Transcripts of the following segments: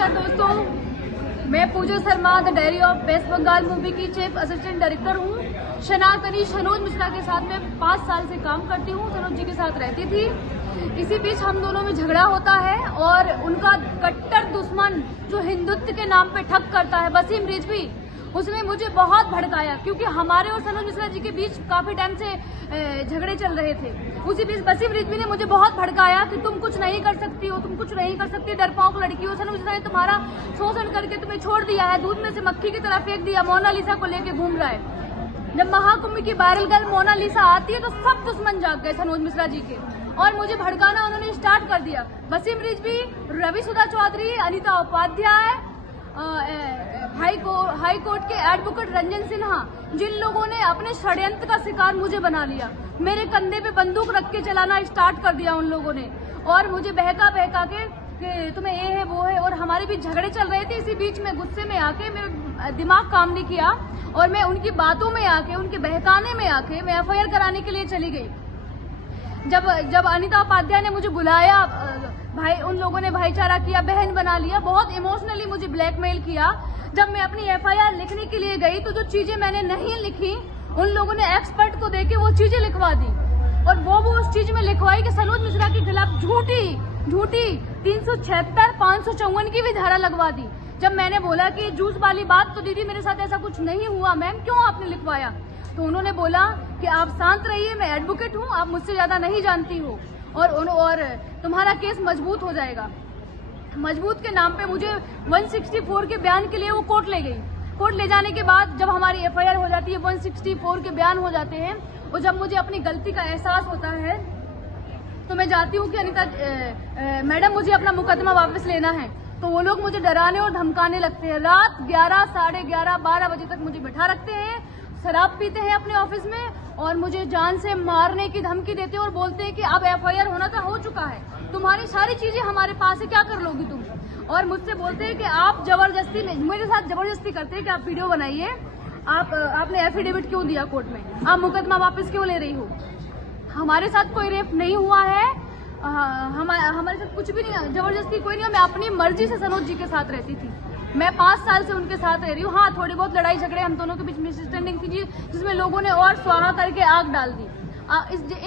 नमस्कार दोस्तों, मैं Pooja Sharma the diary of West Bengal movie की चीफ असिस्टेंट डायरेक्टर हूँ। सनातनी सनोज मिश्रा के साथ मैं 5 साल से काम करती हूँ। सनोज जी के साथ रहती थी। इसी बीच हम दोनों में झगड़ा होता है और उनका कट्टर दुश्मन जो हिंदुत्व के नाम पे ठग करता है, वसीम रिजवी, उसने मुझे बहुत भड़काया क्योंकि हमारे और सनोज मिश्रा जी के बीच काफी टाइम से झगड़े चल रहे थे। उसी बीच वसीम रिजवी ने मुझे बहुत भड़काया कि तुम कुछ नहीं कर सकती हो, तुम कुछ नहीं कर सकती, डरपोक लड़की हो। सनोज मिश्रा ने तुम्हारा शोषण करके तुम्हें छोड़ दिया है, दूध में से मक्खी की तरह फेंक दिया। मोनालिसा को लेके घूम रहा है। जब महाकुंभ की वायरल गर्ल मोनालिसा आती है तो सब दुश्मन जाग गए सनोज मिश्रा जी के और मुझे भड़काना उन्होंने स्टार्ट कर दिया। वसीम रिजवी, रवि सुधा चौधरी, अनीता उपाध्याय, हाई कोर्ट के एडवोकेट रंजन सिन्हा, जिन लोगों ने अपने षड्यंत्र का शिकार मुझे बना लिया, मेरे कंधे पे बंदूक रख के चलाना स्टार्ट कर दिया उन लोगों ने और मुझे बहका के कि तुम्हें ये है वो है, और हमारे बीच झगड़े चल रहे थे। इसी बीच में गुस्से में आके मेरा दिमाग काम नहीं किया और मैं उनकी बातों में आके, उनके बहकाने में आके मैं FIR कराने के लिए चली गई। जब अनीता उपाध्याय ने मुझे बुलाया, भाई उन लोगों ने भाईचारा किया, बहन बना लिया, बहुत इमोशनली मुझे ब्लैकमेल किया। जब मैं अपनी FIR लिखने के लिए गई तो जो चीजें मैंने नहीं लिखी उन लोगों ने एक्सपर्ट को देके वो चीजें लिखवा दी और वो उस चीज में लिखवाई कि सनोज मिश्रा के खिलाफ झूठी 376, 554 की भी धारा लगवा दी। जब मैंने बोला कि जूस वाली बात, तो दीदी मेरे साथ ऐसा कुछ नहीं हुआ मैम, क्यों आपने लिखवाया? तो उन्होंने बोला कि आप शांत रहिए, मैं एडवोकेट हूँ, आप मुझसे ज्यादा नहीं जानती हो और तुम्हारा केस मजबूत हो जाएगा। मजबूत के नाम पे मुझे 164 के बयान के लिए वो कोर्ट ले गई। कोर्ट ले जाने के बाद जब हमारी FIR हो जाती है, 164 के बयान हो जाते हैं और जब मुझे अपनी गलती का एहसास होता है तो मैं जाती हूँ कि अनीता मैडम मुझे अपना मुकदमा वापस लेना है। तो वो लोग मुझे डराने और धमकाने लगते हैं। रात 11, साढ़े 11, 12 बजे तक मुझे बैठा रखते हैं, शराब पीते हैं अपने ऑफिस में और मुझे जान से मारने की धमकी देते हैं और बोलते हैं कि अब FIR होना था, हो चुका है, तुम्हारी सारी चीजें हमारे पास है, क्या कर लोगी तुम? और मुझसे बोलते हैं कि आप जबरदस्ती में मेरे साथ जबरदस्ती करते हैं कि आप वीडियो बनाइए, आपने एफिडेविट क्यों दिया कोर्ट में, आप मुकदमा वापस क्यों ले रही हो? हमारे साथ कोई रेप नहीं हुआ है, हमारे साथ कुछ भी नहीं, जबरदस्ती कोई नहीं। मैं अपनी मर्जी से सनोज जी के साथ रहती थी। मैं 5 साल से उनके साथ रह रही हूँ। हाँ, थोड़ी बहुत लड़ाई झगड़े हम दोनों के बीच मिसअंडरस्टैंडिंग थी जिसमें लोगों ने और स्वाहा करके आग डाल दी।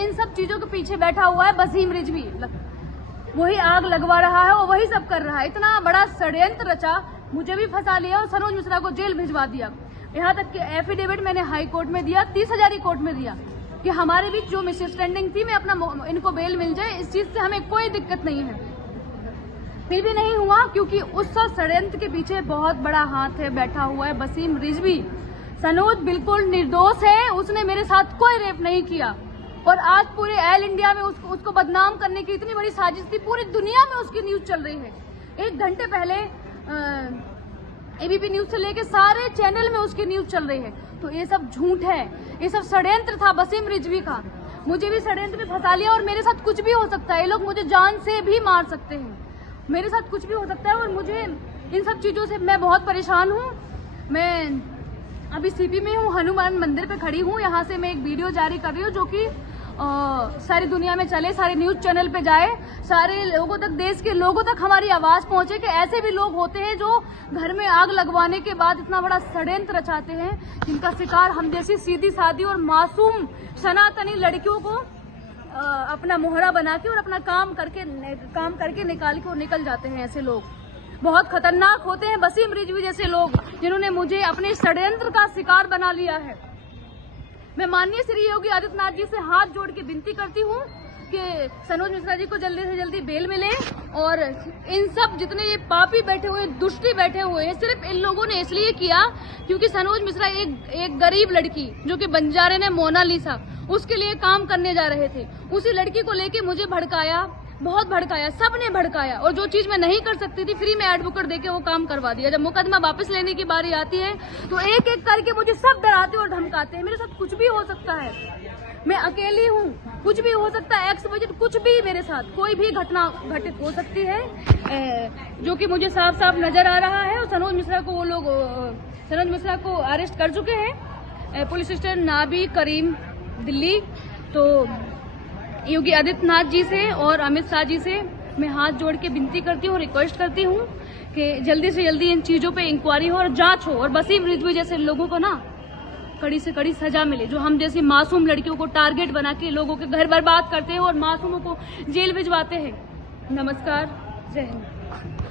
इन सब चीजों के पीछे बैठा हुआ है वसीम रिजवी, वही आग लगवा रहा है और वही सब कर रहा है। इतना बड़ा षड्यंत्र रचा, मुझे भी फंसा लिया और सनोज मिश्रा को जेल भिजवा दिया। यहाँ तक कि एफिडेविट मैंने हाई कोर्ट में दिया, 30,000 कोर्ट में दिया कि हमारे बीच जो मिसअंडरस्टैंडिंग थी, मैं अपना इनको बेल मिल जाए, इस चीज से हमें कोई दिक्कत नहीं है। फिर भी नहीं हुआ क्योंकि उस षड्यंत्र के पीछे बहुत बड़ा हाथ है, बैठा हुआ है वसीम रिजवी। सनोज बिल्कुल निर्दोष है, उसने मेरे साथ कोई रेप नहीं किया और आज पूरे ऑल इंडिया में उसको बदनाम करने की इतनी बड़ी साजिश थी, पूरी दुनिया में उसकी न्यूज चल रही है। 1 घंटे पहले ABP न्यूज से लेके सारे चैनल में उसकी न्यूज चल रही है। तो ये सब झूठ है, ये सब षड्यंत्र था वसीम रिजवी का। मुझे भी षड्यंत्र में फंसा लिया और मेरे साथ कुछ भी हो सकता है। ये लोग मुझे जान से भी मार सकते हैं, मेरे साथ कुछ भी हो सकता है और मुझे इन सब चीजों से मैं बहुत परेशान हूँ। मैं अभी CP में हूँ, हनुमान मंदिर पे खड़ी हूँ। यहाँ से मैं एक वीडियो जारी कर रही हूँ जो कि सारी दुनिया में चले, सारे न्यूज चैनल पे जाए, सारे लोगों तक, देश के लोगों तक हमारी आवाज पहुंचे कि ऐसे भी लोग होते हैं जो घर में आग लगवाने के बाद इतना बड़ा षड्यंत्र रचाते हैं, जिनका शिकार हम जैसी सीधी सादी और मासूम सनातनी लड़कियों को अपना मोहरा बना के और अपना काम करके निकाल के और निकल जाते हैं। ऐसे लोग बहुत खतरनाक होते हैं, वसीम रिजवी जैसे लोग, जिन्होंने मुझे अपने षड्यंत्र का शिकार बना लिया है। मैं माननीय श्री योगी आदित्यनाथ जी से हाथ जोड़ के विनती करती हूँ कि सनोज मिश्रा जी को जल्दी से जल्दी बेल मिले और इन सब जितने ये पापी बैठे हुए, दुष्टी बैठे हुए हैं, सिर्फ इन लोगों ने इसलिए किया क्योंकि सनोज मिश्रा एक गरीब लड़की जो कि बंजारे ने मोनालिसा, उसके लिए काम करने जा रहे थे, उसी लड़की को लेके मुझे भड़काया, बहुत भड़काया, सबने भड़काया और जो चीज मैं नहीं कर सकती थी फ्री में एडवोकेट देके वो काम करवा दिया। जब मुकदमा वापस लेने की बारी आती है तो एक एक करके मुझे सब डराते और धमकाते हैं। मेरे साथ कुछ भी हो सकता है, मैं अकेली हूँ, कुछ भी हो सकता है, X बजे कुछ भी मेरे साथ कोई भी घटना घटित हो सकती है, जो कि मुझे साफ साफ नजर आ रहा है। और सनोज मिश्रा को वो लोग सनोज मिश्रा को अरेस्ट कर चुके हैं, पुलिस स्टेशन नाबी करीम दिल्ली। तो योगी आदित्यनाथ जी से और अमित शाह जी से मैं हाथ जोड़ के विनती करती हूँ, रिक्वेस्ट करती हूँ कि जल्दी से जल्दी इन चीजों पे इंक्वायरी हो और जांच हो और वसीम रिजवी जैसे लोगों को ना कड़ी से कड़ी सजा मिले, जो हम जैसी मासूम लड़कियों को टारगेट बना के लोगों के घर बर्बाद करते हैं और मासूमों को जेल भिजवाते हैं। नमस्कार, जय हिंद।